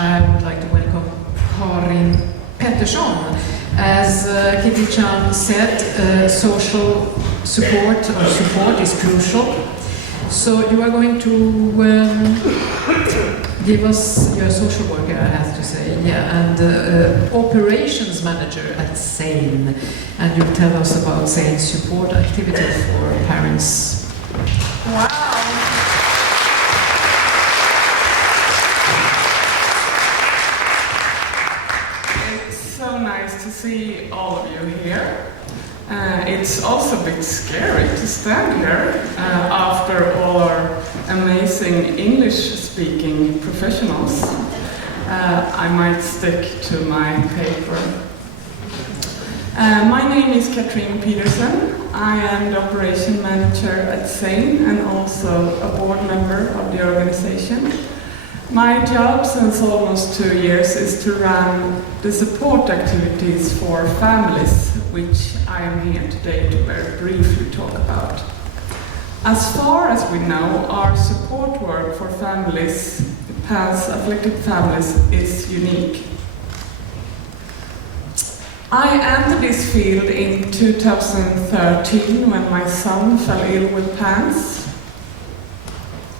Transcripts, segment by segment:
I would like to welcome Katrin Pettersson. As Katrin said, social support is crucial. So you are going to give us your social worker, I have to say, and operations manager at Sane, and you'll tell us about Sane's support activities for parents. Wow! It's so nice to see all of you here. It's also a bit scary to stand here after all our amazing English-speaking professionals. I might stick to my paper. My name is Katrin Pettersson. I am the operation manager at Sane and also a board member of the organization. My job since almost 2 years is to run the support activities for families, which I am here today to very briefly talk about. As far as we know, our support work for families, PANS-afflicted families, is unique. I entered this field in 2013 when my son fell ill with PANS.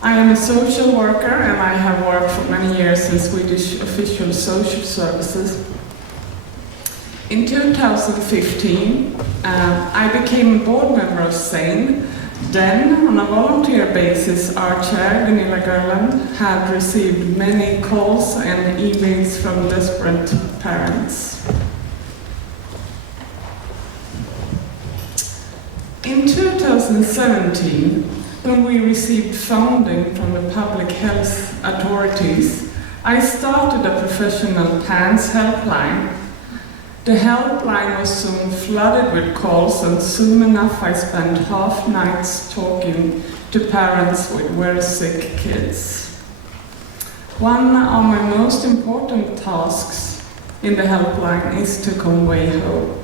I am a social worker and I have worked for many years in Swedish official social services. In 2015, I became a board member of Sane. Then, on a volunteer basis, our chair, Gunilla Gerland, had received many calls and emails from desperate parents. In 2017, when we received funding from the public health authorities, I started a professional PANS helpline. The helpline was soon flooded with calls, and soon enough I spent half nights talking to parents with very sick kids. One of my most important tasks in the helpline is to convey hope.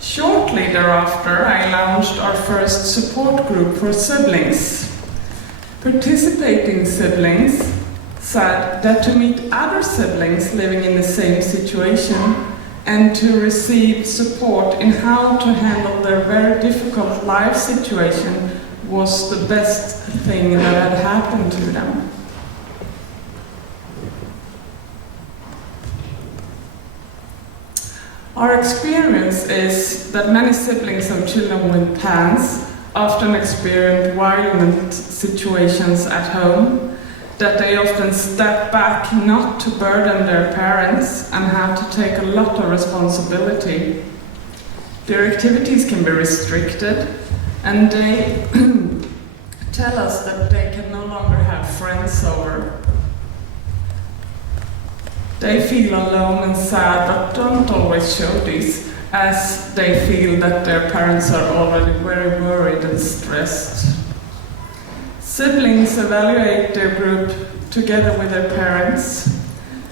Shortly thereafter, I launched our first support group for siblings. Participating siblings said that to meet other siblings living in the same situation and to receive support in how to handle their very difficult life situation was the best thing that had happened to them. Our experience is that many siblings of children with PANS often experience violent situations at home, that they often step back not to burden their parents and have to take a lot of responsibility. Their activities can be restricted, and they tell us that they can no longer have friends over. They feel alone and sad, but don't always show this, as they feel that their parents are already very worried and stressed. Siblings evaluate their group together with their parents.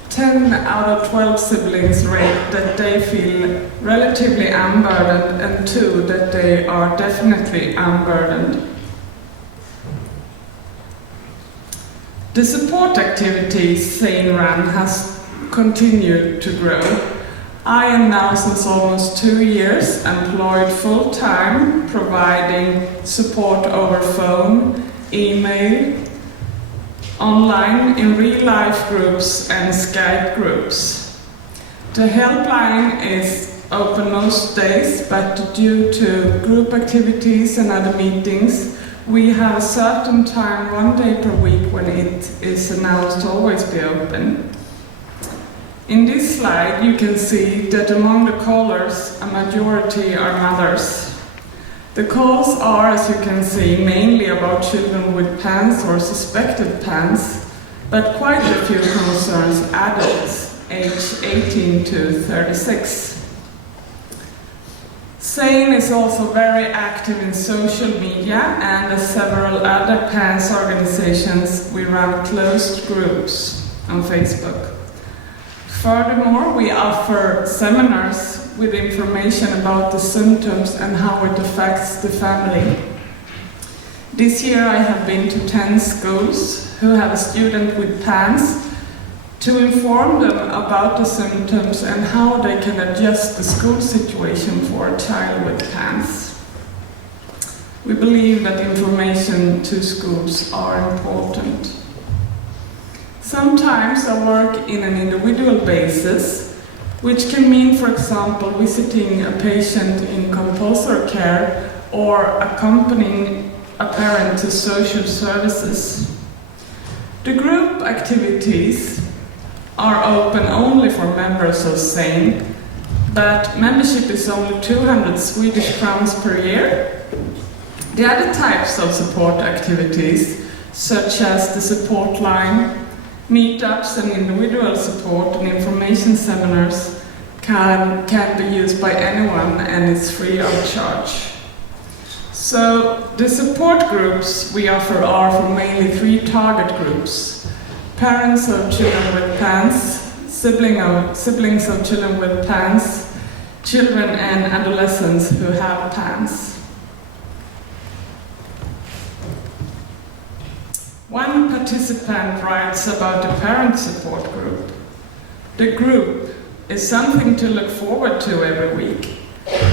10 out of 12 siblings rate that they feel relatively unburdened, and 2 that they are definitely unburdened. The support activities Sane ran has continued to grow. I am now, since almost 2 years, employed full-time, providing support over phone, email, online, in real-life groups and Skype groups. The helpline is open most days, but due to group activities and other meetings, we have a certain time 1 day per week when it is announced to always be open. In this slide, you can see that among the callers, a majority are mothers. The calls are, as you can see, mainly about children with PANS or suspected PANS, but quite a few concerns adults, aged 18 to 36. Sane is also very active in social media, and as several other PANS organizations, we run closed groups on Facebook. Furthermore, we offer seminars with information about the symptoms and how it affects the family. This year I have been to 10 schools who have a student with PANS to inform them about the symptoms and how they can adjust the school situation for a child with PANS. We believe that information to schools are important. Sometimes I work in an individual basis, which can mean, for example, visiting a patient in compulsory care or accompanying a parent to social services. The group activities are open only for members of Sane, but membership is only 200 Swedish crowns per year. The other types of support activities, such as the support line, meetups and individual support and information seminars, can be used by anyone and is free of charge. So the support groups we offer are for mainly 3 target groups: parents of children with PANS, siblings of children with PANS, children and adolescents who have PANS. One participant writes about the parent support group. The group is something to look forward to every week,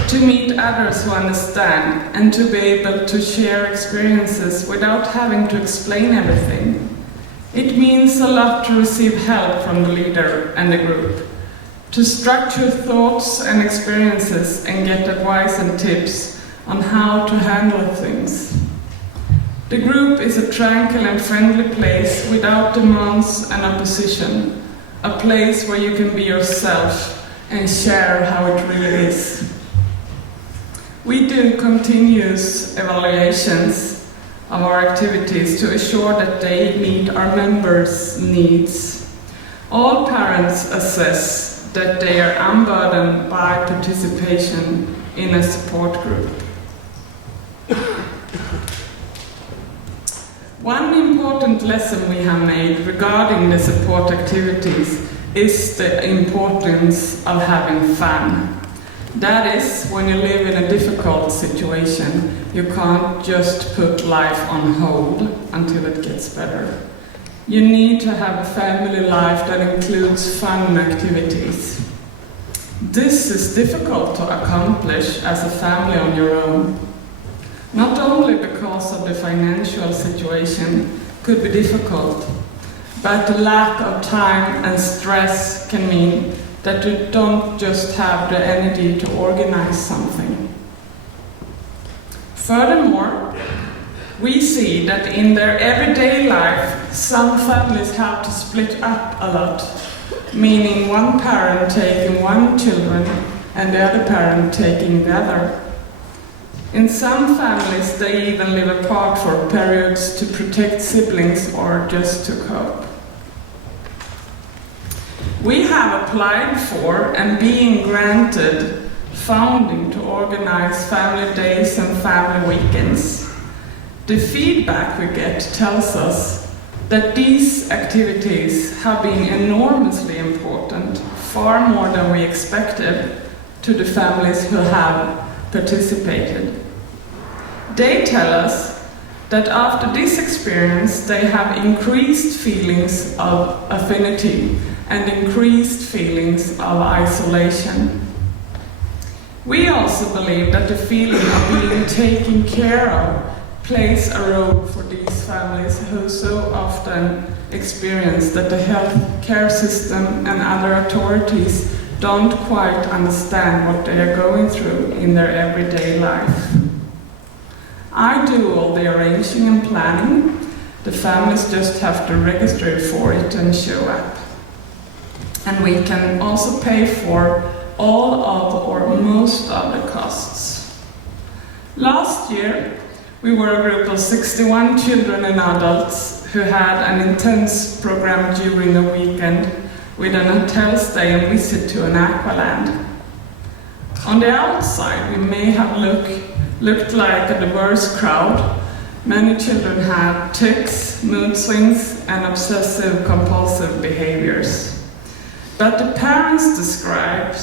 to meet others who understand and to be able to share experiences without having to explain everything. It means a lot to receive help from the leader and the group, to structure thoughts and experiences and get advice and tips on how to handle things. The group is a tranquil and friendly place without demands and opposition, a place where you can be yourself and share how it really is. We do continuous evaluations of our activities to assure that they meet our members' needs. All parents assess that they are unburdened by participation in a support group. One important lesson we have made regarding the support activities is the importance of having fun. That is, when you live in a difficult situation, you can't just put life on hold until it gets better. You need to have a family life that includes fun activities. This is difficult to accomplish as a family on your own. Not only because of the financial situation could be difficult, but the lack of time and stress can mean that you don't just have the energy to organize something. Furthermore, we see that in their everyday life, some families have to split up a lot, meaning one parent taking one children and the other parent taking the other. In some families, they even live apart for periods to protect siblings or just to cope. We have applied for and being granted funding to organize family days and family weekends. The feedback we get tells us that these activities have been enormously important, far more than we expected, to the families who have participated. They tell us that after this experience they have increased feelings of affinity and increased feelings of isolation. We also believe that the feeling of being taken care of plays a role for these families who so often experience that the health care system and other authorities don't quite understand what they are going through in their everyday life. I do all the arranging and planning. The families just have to register for it and show up. And we can also pay for all of or most of the costs. Last year, we were a group of 61 children and adults who had an intense program during the weekend with an hotel stay and visit to an aqualand. On the outside, we may have looked like a diverse crowd. Many children had tics, mood swings, and obsessive compulsive behaviors. But the parents describe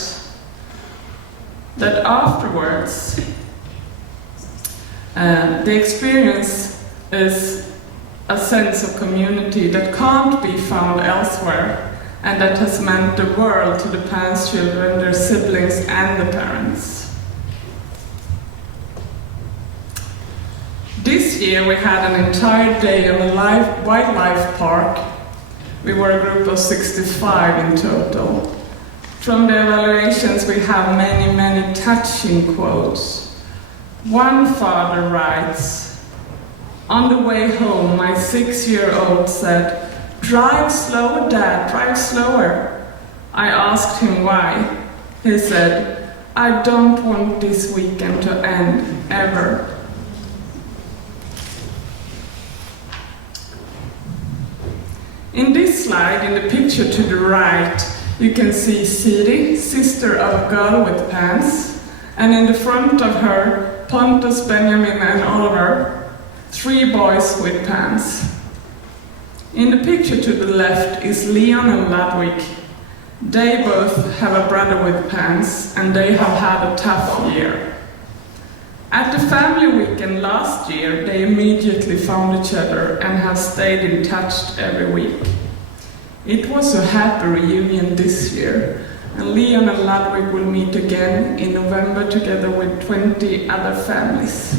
that afterwards they experience is a sense of community that can't be found elsewhere, and that has meant the world to the Pan's children, their siblings, and the parents. This year we had an entire day on the wildlife park. We were a group of 65 in total. From the evaluations we have many touching quotes. One father writes, "On the way home, my 6-year-old said, 'Drive slower, Dad, drive slower.' I asked him why. He said, 'I don't want this weekend to end, ever.'" In this slide, in the picture to the right, you can see Siri, sister of a girl with PANS, and in the front of her, Pontus, Benjamin, and Oliver, 3 boys with PANS. In the picture to the left is Leon and Ludwig. They both have a brother with PANS, and they have had a tough year. At the family weekend last year, they immediately found each other and have stayed in touch every week. It was a happy reunion this year, and Leon and Ludwig will meet again in November together with 20 other families.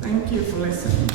Thank you for listening.